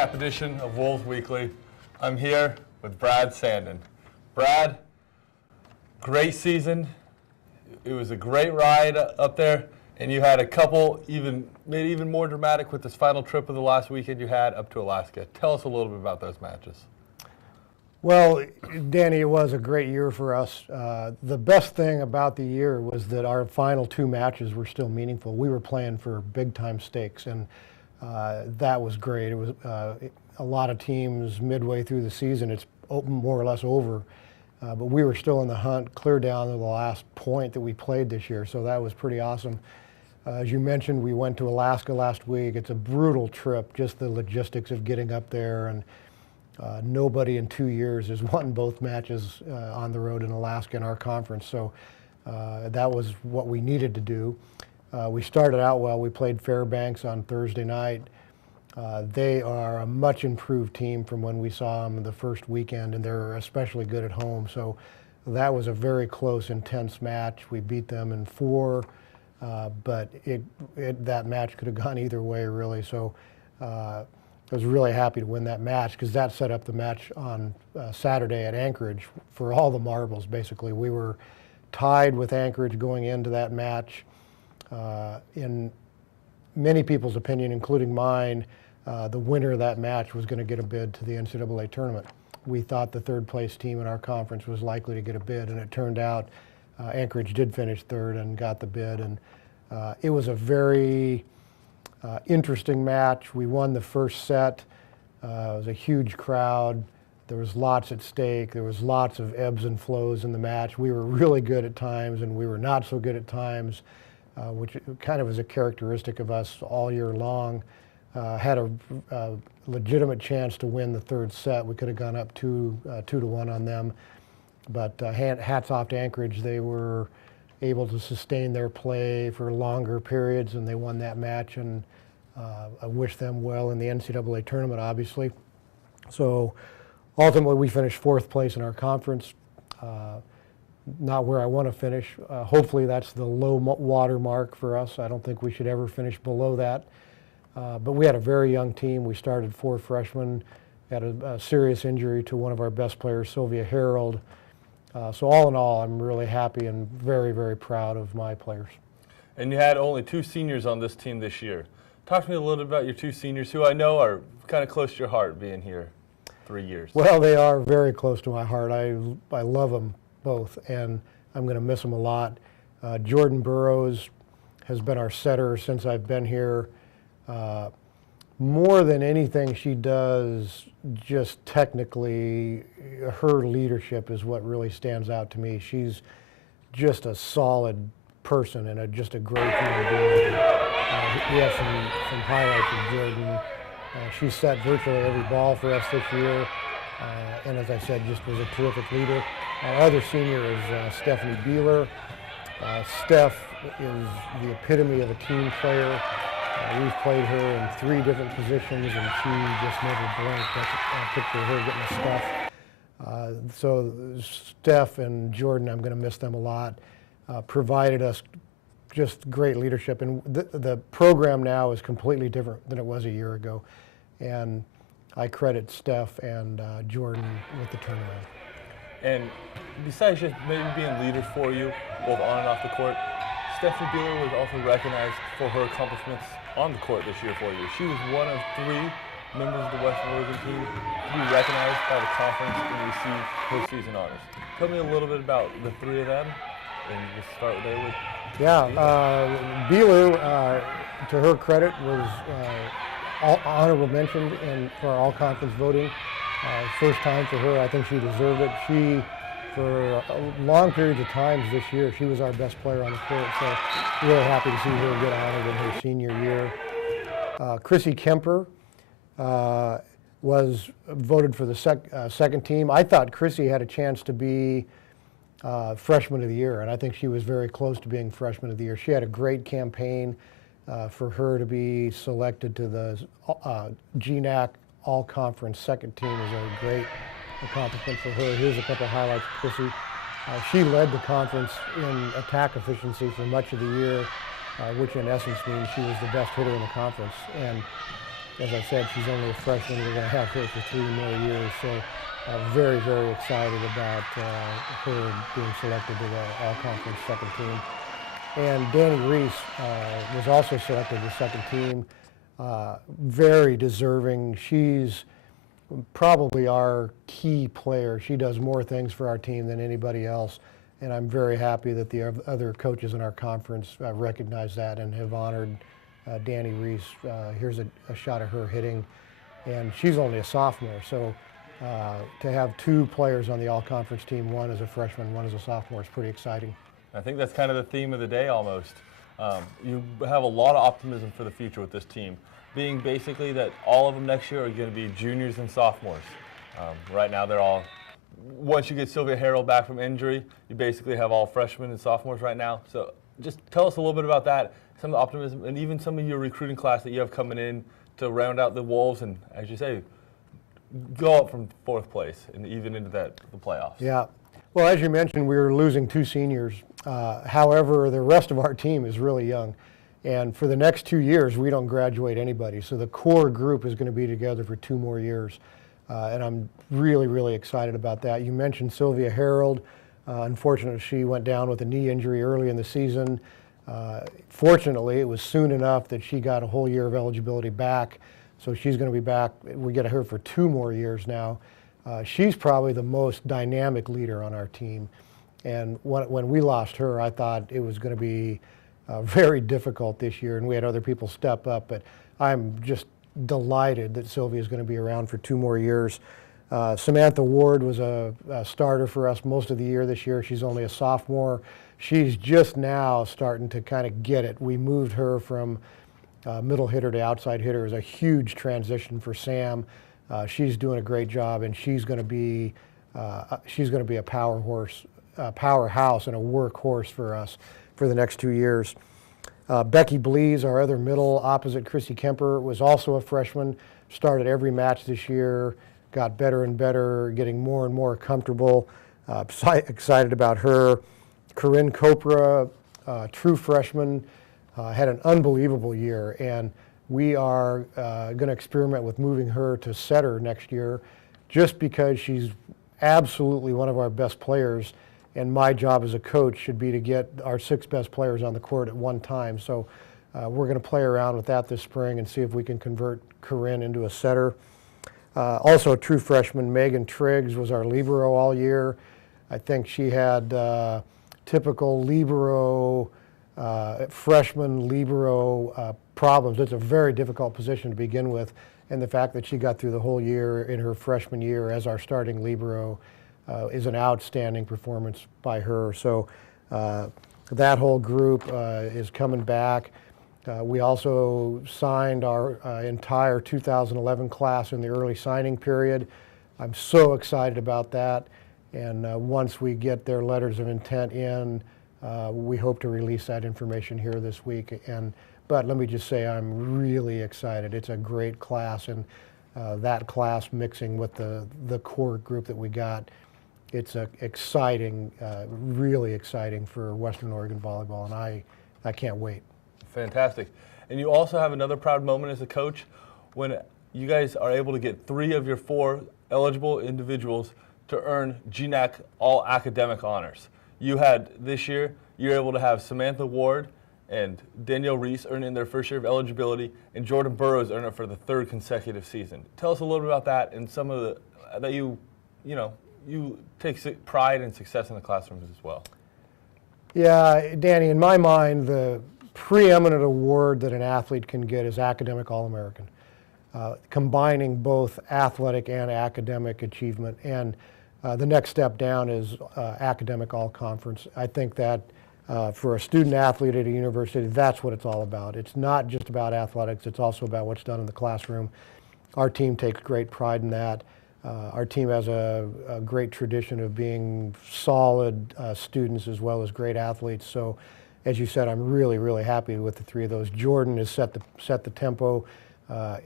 nightcap edition of Wolves Weekly. I'm here with Brad Saindon. Brad, great season. It was a great ride up there, and you had a couple made even more dramatic with this final trip of the last weekend you had up to Alaska. Tell us a little bit about those matches. Well, Danny, it was a great year for us. The best thing about the year was that our final two matches were still meaningful. We were playing for big-time stakes, and that was great. It was a lot of teams midway through the season. It's more or less over, but we were still in the hunt, clear down to the last point that we played this year, so that was pretty awesome. As you mentioned, we went to Alaska last week. It's a brutal trip, just the logistics of getting up there, and nobody in 2 years has won both matches on the road in Alaska in our conference, so that was what we needed to do. We started out well. We played Fairbanks on Thursday night. They are a much improved team from when we saw them the first weekend, and they're especially good at home, so that was a very close, intense match. We beat them in 4, but that match could have gone either way, really, so I was really happy to win that match because that set up the match on Saturday at Anchorage for all the marbles, basically. We were tied with Anchorage going into that match. In many people's opinion, including mine, the winner of that match was going to get a bid to the NCAA tournament. We thought the third place team in our conference was likely to get a bid, and it turned out Anchorage did finish third and got the bid. And it was a very interesting match. We won the first set. It was a huge crowd. There was lots at stake. There was lots of ebbs and flows in the match. We were really good at times, and we were not so good at times, which kind of is a characteristic of us all year long. Had a legitimate chance to win the third set. We could have gone up 2-1 on them, but hats off to Anchorage. They were able to sustain their play for longer periods, and they won that match, and I wish them well in the NCAA tournament, obviously. So ultimately we finished 4th place in our conference. Not where I want to finish. Hopefully that's the low water mark for us. I don't think we should ever finish below that. But we had a very young team. We started 4 freshmen, had a serious injury to one of our best players, Sylvia Harold. So all in all, I'm really happy and very, very proud of my players. And you had only 2 seniors on this team this year. Talk to me a little bit about your 2 seniors who I know are kind of close to your heart being here 3 years. Well, they are very close to my heart. I love them both, and I'm going to miss them a lot. Jordan Burrows has been our setter since I've been here. More than anything she does, just technically, her leadership is what really stands out to me. She's just a solid person and just a great human being. We have some highlights of Jordan. She set virtually every ball for us this year, and as I said, just was a terrific leader. Our other senior is Stephanie Beeler. Steph is the epitome of a team player. We've played her in 3 different positions, and she just never blinked. That's a picture of her getting the stuff. So Steph and Jordan, I'm going to miss them a lot. Provided us just great leadership, and the program now is completely different than it was a year ago. And I credit Steph and Jordan with the turnaround. And besides just maybe being leaders for you, both on and off the court, Stephanie Beeler was also recognized for her accomplishments on the court this year for you. She was one of 3 members of the Western Oregon team to be recognized by the conference and receive postseason honors. Tell me a little bit about the 3 of them, and we'll start there with. Yeah, Beeler, to her credit, was honorable mention for our all-conference voting. First time for her. I think she deserved it. She, for long periods of times this year, she was our best player on the court, so really happy to see her get honored in her senior year. Chrissy Kemper was voted for the second team. I thought Chrissy had a chance to be Freshman of the Year, and I think she was very close to being Freshman of the Year. She had a great campaign. For her to be selected to the GNAC All-Conference second team is a great accomplishment for her. Here's a couple of highlights of Chrissy. She led the conference in attack efficiency for much of the year, which in essence means she was the best hitter in the conference. And As I said, she's only a freshman. We're going to have her for 3 more years. So very, very excited about her being selected to the all-conference second team. And Danny Reese was also selected to the second team. Very deserving. She's probably our key player. She does more things for our team than anybody else. And I'm very happy that the other coaches in our conference recognize that and have honored Danny Reese. Here's a shot of her hitting. And she's only a sophomore. So to have 2 players on the all-conference team, one as a freshman, one as a sophomore, is pretty exciting. I think that's kind of the theme of the day almost. You have a lot of optimism for the future with this team, being basically that all of them next year are going to be juniors and sophomores. Right now they're all, once you get Sylvia Harrell back from injury, you basically have all freshmen and sophomores right now. So just tell us a little bit about that, some of the optimism, and even some of your recruiting class that you have coming in to round out the Wolves and, as you say, go up from 4th place and even into the playoffs. Yeah. Well, as you mentioned, we were losing 2 seniors. However, the rest of our team is really young. And for the next 2 years, we don't graduate anybody. So the core group is going to be together for 2 more years. And I'm really, really excited about that. You mentioned Sylvia Harold. Unfortunately, she went down with a knee injury early in the season. Fortunately, it was soon enough that she got a whole year of eligibility back. So she's going to be back. We get her for 2 more years now. She's probably the most dynamic leader on our team. And when we lost her, I thought it was going to be very difficult this year, and we had other people step up. But I'm just delighted that Sylvia is going to be around for 2 more years. Samantha Ward was a starter for us most of the year this year. She's only a sophomore. She's just now starting to kind of get it. We moved her from middle hitter to outside hitter. It was a huge transition for Sam. She's doing a great job, and she's going to be a powerhouse and a workhorse for us for the next 2 years. Becky Blees, our other middle opposite Chrissy Kemper, was also a freshman, started every match this year, got better and better, getting more and more comfortable. Excited about her. Corinne Copra, true freshman, had an unbelievable year, and we are going to experiment with moving her to setter next year just because she's absolutely one of our best players, and my job as a coach should be to get our 6 best players on the court at one time. So we're going to play around with that this spring and see if we can convert Corinne into a setter. Also a true freshman, Megan Triggs, was our libero all year. I think she had typical libero, freshman libero problems. It's a very difficult position to begin with, and the fact that she got through the whole year in her freshman year as our starting libero is an outstanding performance by her. So that whole group is coming back. We also signed our entire 2011 class in the early signing period. I'm so excited about that. And once we get their letters of intent in, we hope to release that information here this week. But let me just say, I'm really excited. It's a great class, and that class mixing with the core group that we got, it's exciting, really exciting for Western Oregon volleyball, and I can't wait. Fantastic. And you also have another proud moment as a coach when you guys are able to get 3 of your 4 eligible individuals to earn GNAC All Academic Honors. You had this year, you're able to have Samantha Ward and Danielle Reese earn it in their first year of eligibility, and Jordan Burrows earn it for the 3rd consecutive season. Tell us a little bit about that and some of that you take pride and success in the classrooms as well. Yeah, Danny, in my mind, the preeminent award that an athlete can get is Academic All-American, combining both athletic and academic achievement. And the next step down is Academic All-Conference. I think that for a student athlete at a university, that's what it's all about. It's not just about athletics, it's also about what's done in the classroom. Our team takes great pride in that. Our team has a great tradition of being solid students as well as great athletes. So, as you said, I'm really, really happy with the 3 of those. Jordan has set the tempo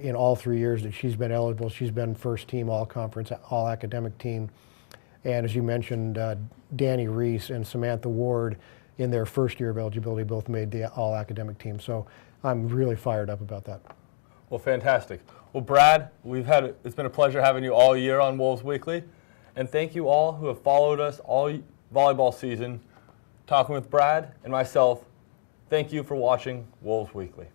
in all 3 years that she's been eligible. She's been first team all-conference, all-academic team. And as you mentioned, Danny Reese and Samantha Ward in their first year of eligibility both made the all-academic team. So I'm really fired up about that. Well, fantastic. Well, Brad, it's been a pleasure having you all year on Wolves Weekly. And thank you all who have followed us all volleyball season. Talking with Brad and myself, thank you for watching Wolves Weekly.